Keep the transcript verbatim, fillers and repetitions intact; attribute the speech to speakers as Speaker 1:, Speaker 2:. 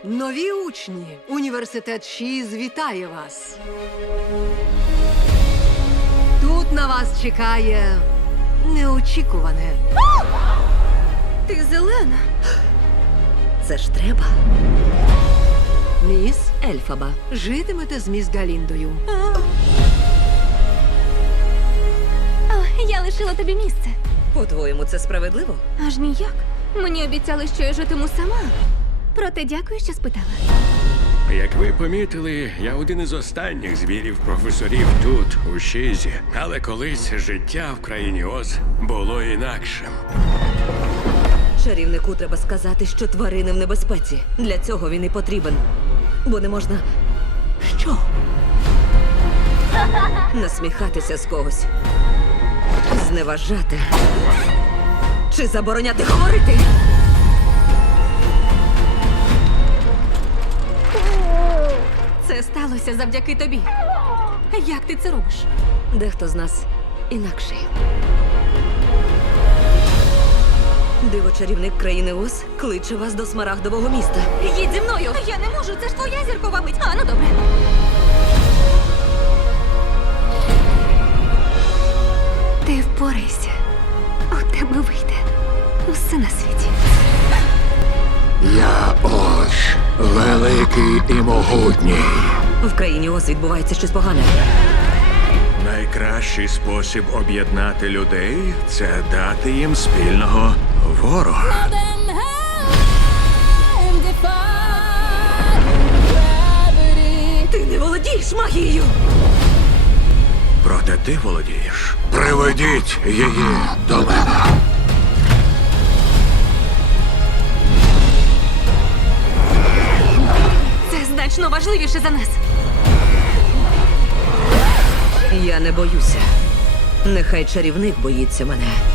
Speaker 1: Нові учні. Університет Шіз вітає вас. Тут на вас чекає неочікуване.
Speaker 2: Ти зелена.
Speaker 3: Це ж треба.
Speaker 1: Міс,
Speaker 3: Ельфаба.
Speaker 1: житимете з міс Галіндою.
Speaker 2: О, я лишила тобі місце.
Speaker 3: По-твоєму, це справедливо?
Speaker 2: Аж ніяк. Мені обіцяли, що я житиму сама. Проте дякую, що спитала.
Speaker 4: Як ви помітили, я один із останніх звірів професорів тут, у Шізі. Але колись життя в країні Оз було інакшим.
Speaker 3: Чарівнику треба сказати, що тварини в небезпеці. Для цього він і потрібен. Бо не можна. Що? Насміхатися з когось. Зневажати. Чи забороняти говорити?
Speaker 2: Це сталося завдяки тобі. Як ти це робиш?
Speaker 3: Дехто з нас інакший. Диво-чарівник країни Оз кличе вас до смарагдового міста.
Speaker 2: Їдь зі мною! Я не можу, це ж твоя зіркова мить. А, ну добре. Ти впорайся. У тебе вийде усе на світі.
Speaker 5: Я Оз, великий і могутній.
Speaker 3: В країні Оз відбувається щось погане.
Speaker 5: Найкращий спосіб об'єднати людей – це дати їм спільного ворога.
Speaker 3: Ти не володієш магією!
Speaker 5: Проте ти володієш. Приведіть її до мене.
Speaker 2: Це значно важливіше за нас.
Speaker 3: Я не боюся. Нехай чарівник боїться мене.